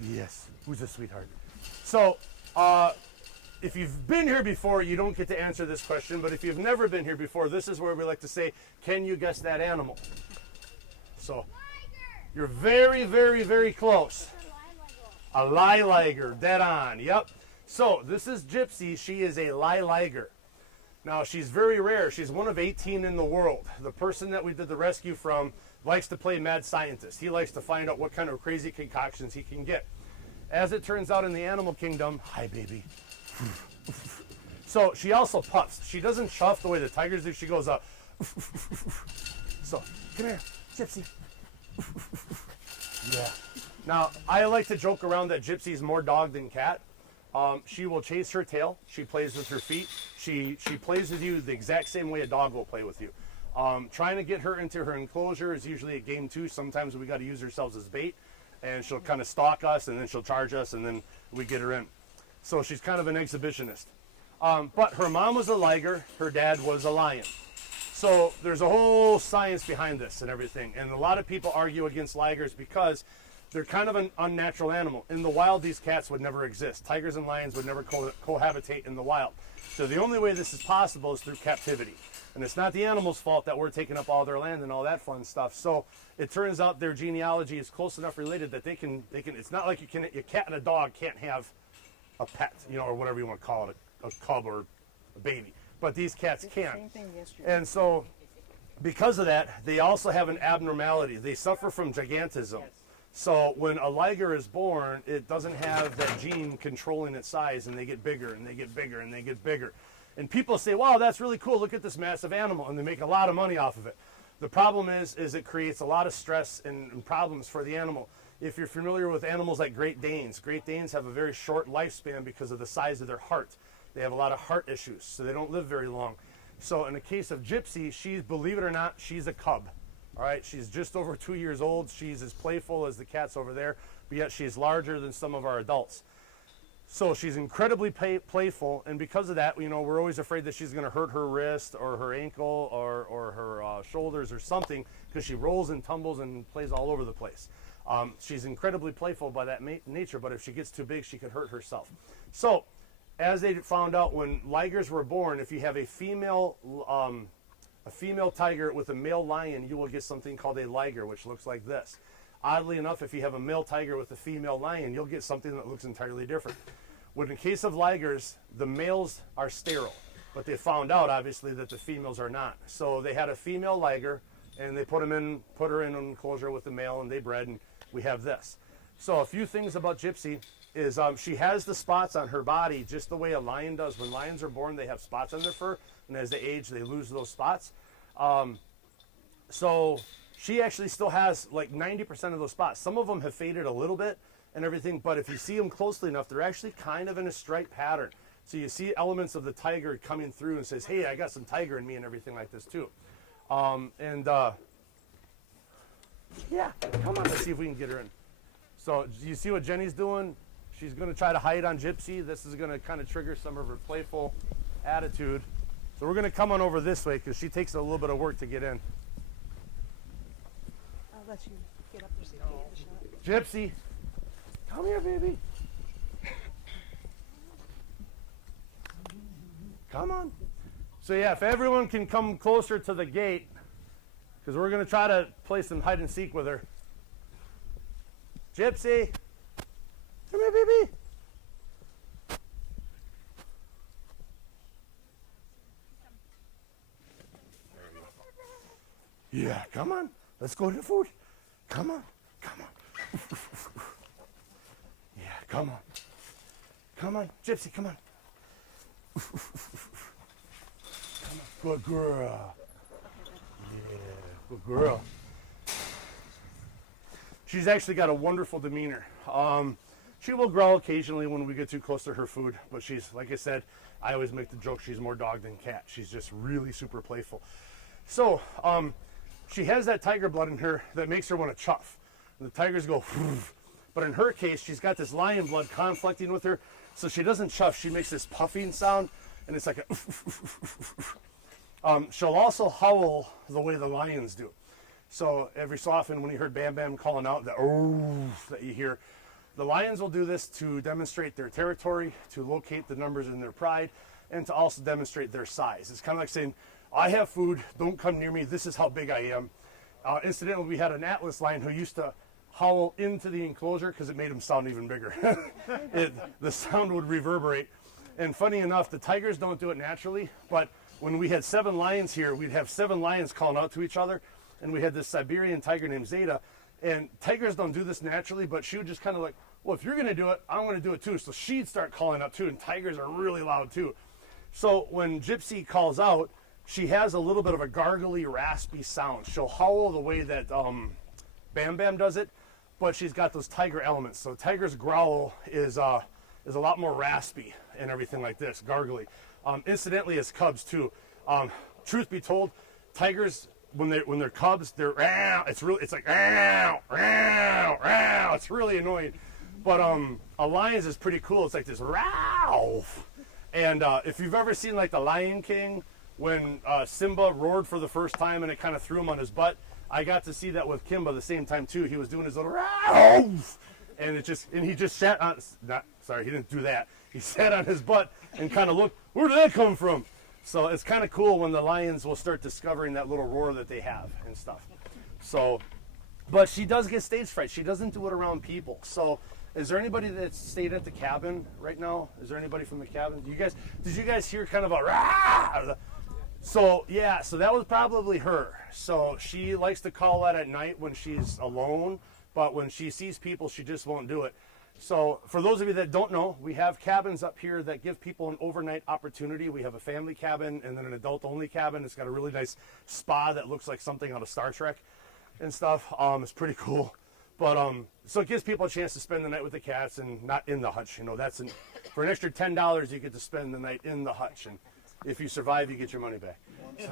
Yes, who's a sweetheart? So, if you've been here before, you don't get to answer this question, but if you've never been here before, this is where we like to say, can you guess that animal? So, you're very, very, very close. A Li-Liger, dead on, yep. So, this is Gypsy. She is a Li-Liger. Now, she's very rare. She's one of 18 in the world. The person that we did the rescue from likes to play mad scientist. He likes to find out what kind of crazy concoctions he can get. As it turns out in the animal kingdom, hi, baby. So she also puffs. She doesn't chuff the way the tigers do. She goes up. So, come here, Gypsy. Yeah. Now, I like to joke around that Gypsy's more dog than cat. She will chase her tail. She plays with her feet. She plays with you the exact same way a dog will play with you. Trying to get her into her enclosure is usually a game too. Sometimes we got to use ourselves as bait, and she'll kind of stalk us, and then she'll charge us, and then we get her in. So she's kind of an exhibitionist. But her mom was a liger, her dad was a lion. So there's a whole science behind this and everything. And a lot of people argue against ligers because they're kind of an unnatural animal. In the wild, these cats would never exist. Tigers and lions would never cohabitate in the wild. So the only way this is possible is through captivity. And it's not the animal's fault that we're taking up all their land and all that fun stuff. So it turns out their genealogy is close enough related that they can, it's not like a cat and a dog can't have a pet, or whatever you want to call it, a cub or a baby. But these cats can't. And so because of that, they also have an abnormality. They suffer from gigantism. So when a liger is born, it doesn't have that gene controlling its size, and they get bigger and they get bigger and they get bigger. And people say, wow, that's really cool. Look at this massive animal. And they make a lot of money off of it. The problem is it creates a lot of stress and problems for the animal. If you're familiar with animals like Great Danes have a very short lifespan because of the size of their heart. They have a lot of heart issues, so they don't live very long. So in the case of Gypsy, believe it or not, she's a cub. All right, she's just over 2 years old. She's as playful as the cats over there, but yet she's larger than some of our adults. So she's incredibly playful, and because of that, we're always afraid that she's going to hurt her wrist or her ankle or her shoulders or something, because she rolls and tumbles and plays all over the place. She's incredibly playful by that nature, but if she gets too big, she could hurt herself. So, as they found out when ligers were born, if you have a female tiger with a male lion, you will get something called a liger, which looks like this. Oddly enough, if you have a male tiger with a female lion, you'll get something that looks entirely different. When in case of ligers, the males are sterile, but they found out obviously that the females are not. So they had a female liger, and they put her in an enclosure with the male, and they bred, and we have this. So a few things about Gypsy is she has the spots on her body just the way a lion does. When lions are born, they have spots on their fur, and as they age, they lose those spots. So she actually still has like 90% of those spots. Some of them have faded a little bit and everything, but if you see them closely enough, they're actually kind of in a striped pattern. So you see elements of the tiger coming through and says, hey, I got some tiger in me and everything like this too. Yeah, come on, let's see if we can get her in. So you see what Jenny's doing? She's going to try to hide on Gypsy. This is going to kind of trigger some of her playful attitude. So we're going to come on over this way because she takes a little bit of work to get in. I'll let you get up there so you can get the shot. Gypsy, come here, baby. Come on. So yeah, if everyone can come closer to the gate, because we're going to try to play some hide and seek with her. Gypsy, come here, baby. Yeah, come on. Let's go to the food. Come on. Come on. Yeah, come on. Come on. Gypsy, come on. Come on. Good girl. Yeah, good girl. She's actually got a wonderful demeanor. She will growl occasionally when we get too close to her food, but she's, like I said, I always make the joke she's more dog than cat. She's just really super playful. So, she has that tiger blood in her that makes her want to chuff. And the tigers go, but in her case, she's got this lion blood conflicting with her, so she doesn't chuff. She makes this puffing sound, and it's like a She'll also howl the way the lions do. So every so often when you heard Bam Bam calling out, that you hear, the lions will do this to demonstrate their territory, to locate the numbers in their pride, and to also demonstrate their size. It's kind of like saying, I have food, don't come near me, this is how big I am. Incidentally, we had an Atlas lion who used to howl into the enclosure because it made him sound even bigger. The sound would reverberate. And funny enough, the tigers don't do it naturally, but when we had 7 lions here, we'd have 7 lions calling out to each other, and we had this Siberian tiger named Zeta, and tigers don't do this naturally, but she would just kind of like, well, if you're going to do it, I want to do it too. So she'd start calling out too, and tigers are really loud too. So when Gypsy calls out, she has a little bit of a gargly, raspy sound. She'll howl the way that Bam Bam does it, but she's got those tiger elements. So tiger's growl is a lot more raspy and everything like this, gargly. Incidentally, as cubs too. Truth be told, tigers, when they're cubs, they're it's like it's really annoying. But a lion's is pretty cool. It's like this row. And if you've ever seen like the Lion King, when Simba roared for the first time and it kind of threw him on his butt, I got to see that with Kimba the same time too. He was doing his little row, and he just sat on. He didn't do that. He sat on his butt and kind of looked. Where did that come from? So it's kind of cool when the lions will start discovering that little roar that they have and stuff. So, but she does get stage fright. She doesn't do it around people. So, is there anybody that stayed at the cabin right now? Is there anybody from the cabin? Did you guys hear kind of a rah? So yeah, so that was probably her. So she likes to call out at night when she's alone, but when she sees people, she just won't do it. So for those of you that don't know, we have cabins up here that give people an overnight opportunity. We have a family cabin and then an adult-only cabin. It's got a really nice spa that looks like something out of Star Trek and stuff. It's pretty cool. But so it gives people a chance to spend the night with the cats and not in the hutch. You know, for an extra $10, you get to spend the night in the hutch, and if you survive, you get your money back. So.